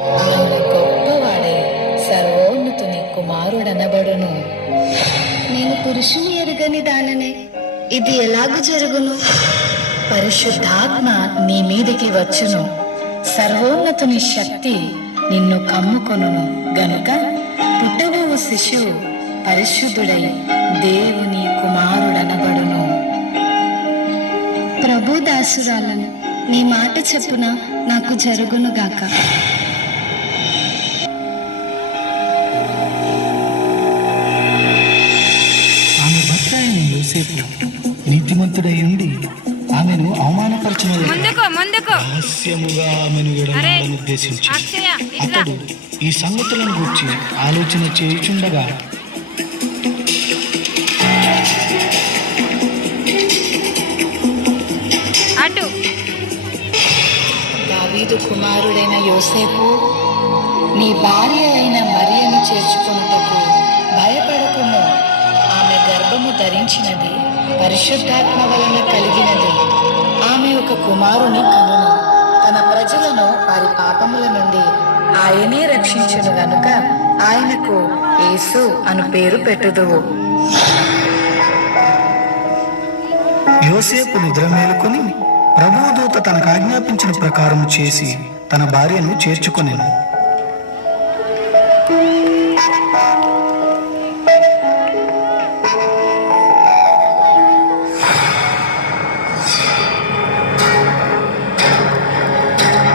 ఆయన గొప్పవాడై సర్వోన్నతుని కుమారుడనబడును. నేను పురుషుని ఎరుగని దాననే, ఇది ఎలాగూ జరుగును? పరిశుద్ధాత్మ నీ మీదికి వచ్చును, సర్వోన్నతుని శక్తి నిన్ను కమ్ముకొనును గనుక పుట్టబోవు శిశువు పరిశుద్ధుడై దేవుని కుమారుడనబడును. ప్రభు దాసురాలను, నీ మాట చెప్పున నాకు జరుగును గాక. ఆమె భర్త అయిన యోసేపు నీతిమంతుడై ఉండి ఆమెను అవమానపరచిన రహస్యముగా ఆమెను విడనాలని ఉద్దేశించి అతడు ఈ సంగతులను గురించి ఆలోచన చేయుచుండగా దావీదు కుమారుడైన యోసేపు, నీ భార్య అయిన మరియను చేర్చుకొనుటకు భయపడకుము. ఆమె గర్భము ధరించినది పరిశుద్ధాత్మ వలన కలిగినది. ఆమె ఒక కుమారుని కనును. తన ప్రజలను వారి పాపముల నుండి ఆయనే రక్షించును గనుక ఆయనకు యేసు అను పేరు పెట్టుదువు. యోసేపు నిద్ర మేలుకొని ప్రభుదూత తనకు ఆజ్ఞాపించిన ప్రకారం చేసి తన భార్యను చేర్చుకొనెను.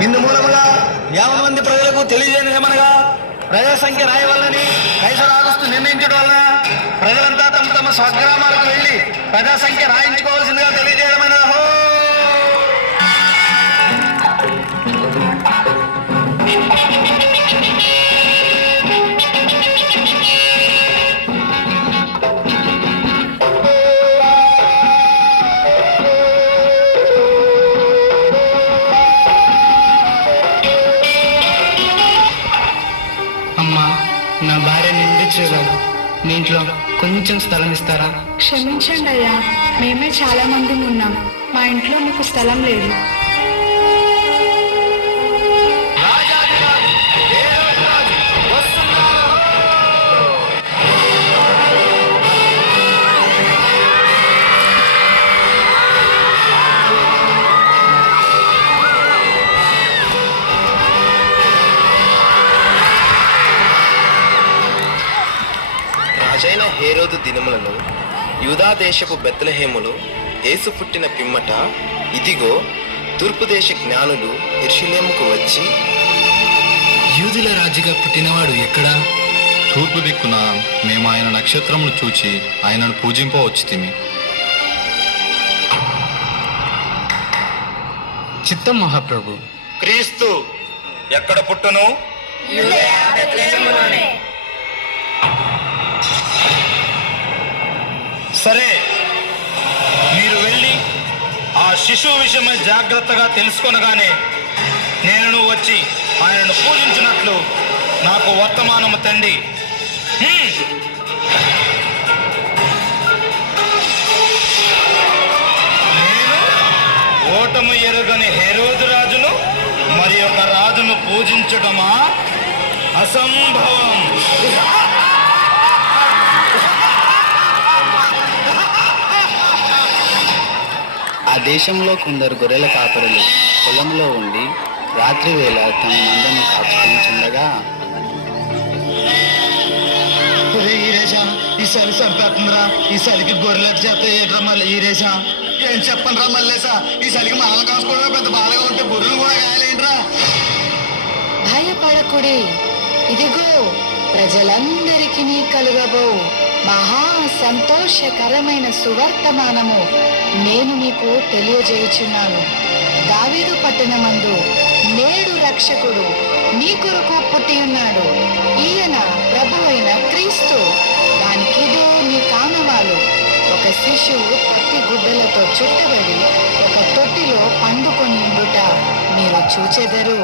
ఇందు మూలముగా 50 మంది ప్రజలకు తెలియజేయమనగా ప్రజా సంఖ్య రాయవల్లని కైసర్ ఆగస్టు నిర్ణయించడం వలన ప్రజలంతా తమ తమ స్వగ్రామాలకు వెళ్ళి ప్రజా సంఖ్య రాయించుకోవాల్సిందిగా తెలియజేయడమైన అమ్మా, నా భార్య నిందించగలరు. మీ ఇంట్లో కొంచెం స్థలం ఇస్తారా? క్షమించండి అయ్యా, మేమే చాలా మంది ఉన్నాం. మా ఇంట్లో మీకు స్థలం లేదు. రాజైన హేరోదు దినములను యూదా దేశపు బెత్లెహేములో యేసు పుట్టిన పిమ్మట, ఇదిగో తూర్పు దేశ జ్ఞానులు యెరూషలేముకు వచ్చి, యూదుల రాజుగా పుట్టినవాడు ఎక్కడా? తూర్పు దిక్కున మేము ఆయన నక్షత్రమును చూచి ఆయనను పూజింపవచ్చితిమి. చిత్తం మహాప్రభు. క్రీస్తు ఎక్కడ పుట్టును? సరే, మీరు వెళ్ళి ఆ శిశువు విషయమై జాగ్రత్తగా తెలుసుకొనగానే నేను వచ్చి ఆయనను పూజించినట్లు నాకు వర్తమానము తండి. నేను ఓటము ఎరుగని హేరోదు రాజును మరి ఒక రాజును పూజించడమా? అసంభవం. ఆ దేశంలో కొందరు గొర్రెల కాపరులు పొలంలో ఉండి రాత్రి వేళ తమ మందను కాచుకుంటుండగా, ఈ చలి చంపేస్తుందిరా, ఈ చలికి గొర్రెలకు చేస్తే ఏంట్రా మళ్ళీ ఈరేసా? ఏం చెప్పండి రా మళ్ళేసా, ఈ చలికి మనల్ని కాసుకోవడం పెద్ద బాధగా ఉంటే గొర్రెలు కూడా కాయలేంట్రా. భయపడకుడి, ఇదిగో ప్రజలందరికీ కలుగబో మహా సంతోషకరమైన సువర్తమానము నేను మీకు తెలియజేయుచున్నాను. దావీదు పట్టణమందు నేడు రక్షకుడు మీ కొరకు పుట్టి ఉన్నాడు. ఈయన ప్రభువైన క్రీస్తు. దానికిదే మీ కానవాలు. ఒక శిశువు పత్తి గుడ్డలతో చుట్టబడి ఒక తొట్టిలో పండుకొని ఉండుట మీరు చూచెదరు.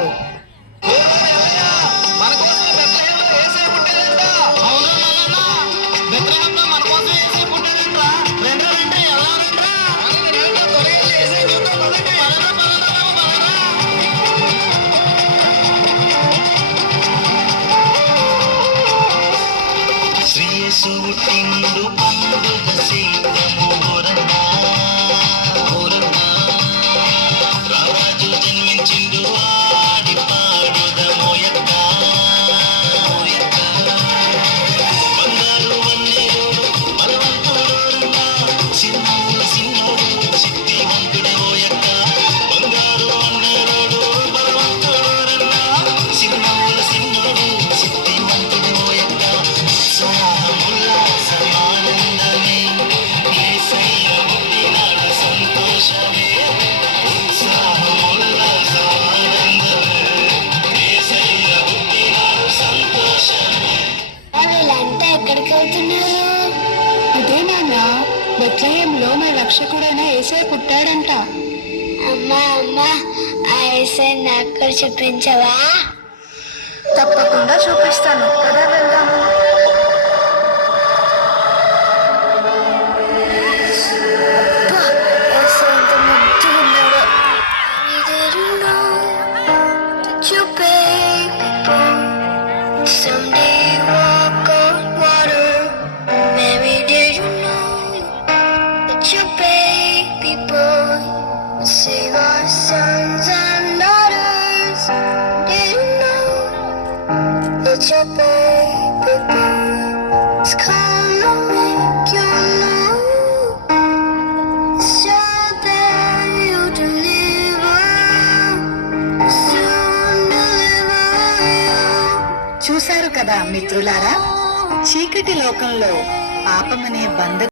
బెత్లెహేంలో మన రక్షకుడైన యేసయ్య పుట్టాడంట. అమ్మా అమ్మా ఆ యేసయ్య నాకు కూడా చూపించవా? తప్పకుండా చూపిస్తాను కదా, వెళ్దాము. యేసయ్య ఎంత ముద్దుగా ఉన్నాడో. Did you know that your baby boy someday walk on water? Mary, did you know that your baby boy will save our sons and daughters? Did you know that your baby boy is come to make you know? So that you deliver, soon deliver you. చూశారు కదా మిత్రులారా, చీకటి లోకంలో పాపమనే బంధ